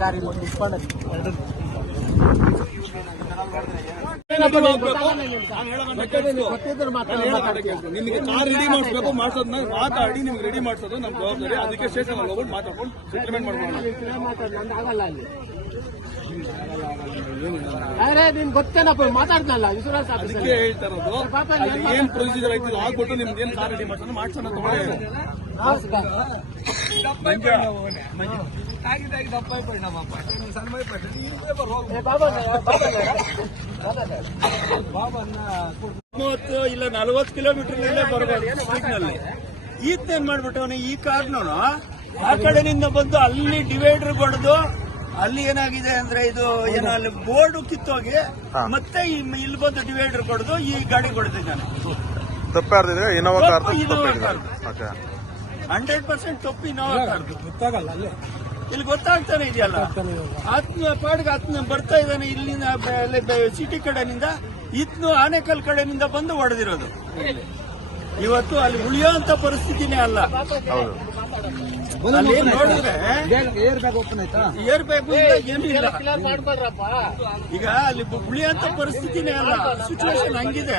ದಾರಿ ಇಟ್ಕೊಂಡು ಗೊತ್ತಿದ್ರು ನಿಮಗೆ ಕಾರ್ ರೆಡಿ ಮಾಡಿಸ್ಬೇಕು ಮಾಡ್ಸೋದನ್ನ ಮಾತಾಡಿ ನಿಮ್ಗೆ ರೆಡಿ ಮಾಡಿಸೋದು ನಮ್ ಜವಾಬ್ದಾರಿ. ಅದಕ್ಕೆ ಸ್ಟೇಷನ್ ಹೋಗ್ಬಿಟ್ಟು ಮಾತಾಡ್ಕೊಂಡು ಸೆಟಲ್ಮೆಂಟ್ ಮಾಡ್ಕೊಂಡು ಅರೆ ನಿನ್ ಗೊತ್ತೇನಪ್ಪ? ಮಾತಾಡ್ತಲ್ಲ ಇನ್ಸೂರೆನ್ಸ್ ಅದಕ್ಕೆ ಹೇಳ್ತಾ ಇರೋದು ಏನ್ ಪ್ರೊಸೀಜರ್ ಐತಿ ಆಗ್ಬಿಟ್ಟು ನಿಮ್ಗೆ ಏನ್ ಕಾರ್ ರೆಡಿ ಮಾಡ್ಸೋಣ ಮಾಡ್ಸೋಣ ತಗೊಳ್ಳಿ. ಏ ಬಾಬಾ ಬಾಬಾ ಮೂವತ್ತು ಇಲ್ಲ ನಲವತ್ತು ಕಿಲೋಮೀಟರ್ ಬರಬೇಕು ಸ್ಪೀಡ್ನಲ್ಲಿ ಈತೇನ್ ಮಾಡ್ಬಿಟ್ಟವನು ಈ ಕಾರ್ನು ಆ? ಕಡೆನಿಂದ ಬಂದು ಅಲ್ಲಿ ಡಿವೈಡರ್ ಬಡ್ದು ಅಲ್ಲಿ ಏನಾಗಿದೆ ಅಂದ್ರೆ ಇದು ಏನೋ ಅಲ್ಲಿ ಬೋರ್ಡ್ ಕಿತ್ತೋಗಿ ಮತ್ತೆ ಇಲ್ಲಿ ಬಂದು ಡಿವೈಡರ್ ಬಡ್ದು ಈ ಗಾಡಿ ಬಡ್ದಿದ್ದಾನೆ ತಪ್ಪಾರ್ದಿದೆ Innova car car. Hundred percent ತಪ್ಪು ಇನೋವಾ ಕಾರ್ದು ಇಲ್ಲಿ ಗೊತ್ತಾಗ್ತಾನೆ ಇದೆಯಲ್ಲ? ಆತ್ಮ ಪಾಡ್ಗೆ ಆತ್ಮ ಬರ್ತಾ ಇದ್ದಾನೆ ಇಲ್ಲಿನ ಸಿಟಿ ಕಡೆನಿಂದ ಇತ್ನು ಆನೆಕಲ್ ಕಡೆನಿಂದ ಬಂದು ಹೊಡೆದಿರೋದು ಇವತ್ತು ಅಲ್ಲಿ ಉಳಿಯೋಂತ ಪರಿಸ್ಥಿತಿನೇ ಅಲ್ಲ. ಹೌದು ಅಲ್ಲಿ ನೋಡಿದ್ರೆ ಈಗ ಅಲ್ಲಿ ಉಳಿಯೋ ಉಳಿಯೋಂತ ಪರಿಸ್ಥಿತಿನೇ ಅಲ್ಲ. ಸಿಚುವೇಶನ್ ಹಂಗಿದೆ.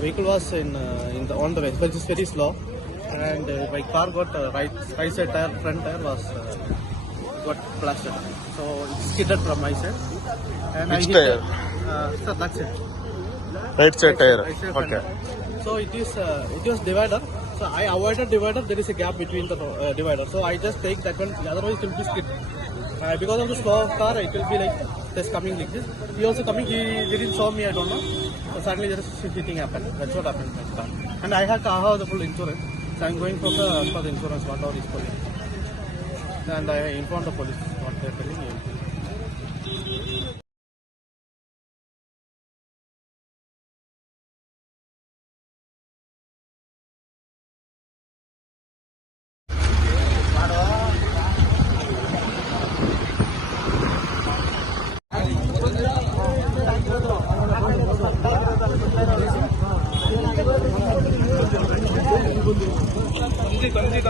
vehicle was in, uh, in the, on the way, which is very slow. And uh, my car got uh, right, right side tire, front tire was got blasted. So it skidded from my side. And Which I tire? Uh, sir, that's it. Right side tire. Right side okay. So it is uh, it was divider. So I avoided divider. There is a gap between the uh, divider. So I just take that one. Otherwise it will be skid. Uh, because of the slow car, it will be like just coming like this. He also coming. He didn't saw me. I don't know. So suddenly is hitting happened. That's what happened. And I have Kaha the full insurance. So I'm going for the for the insurance whatever is calling. And I informed the police what they're telling ಬಂದಿದೆ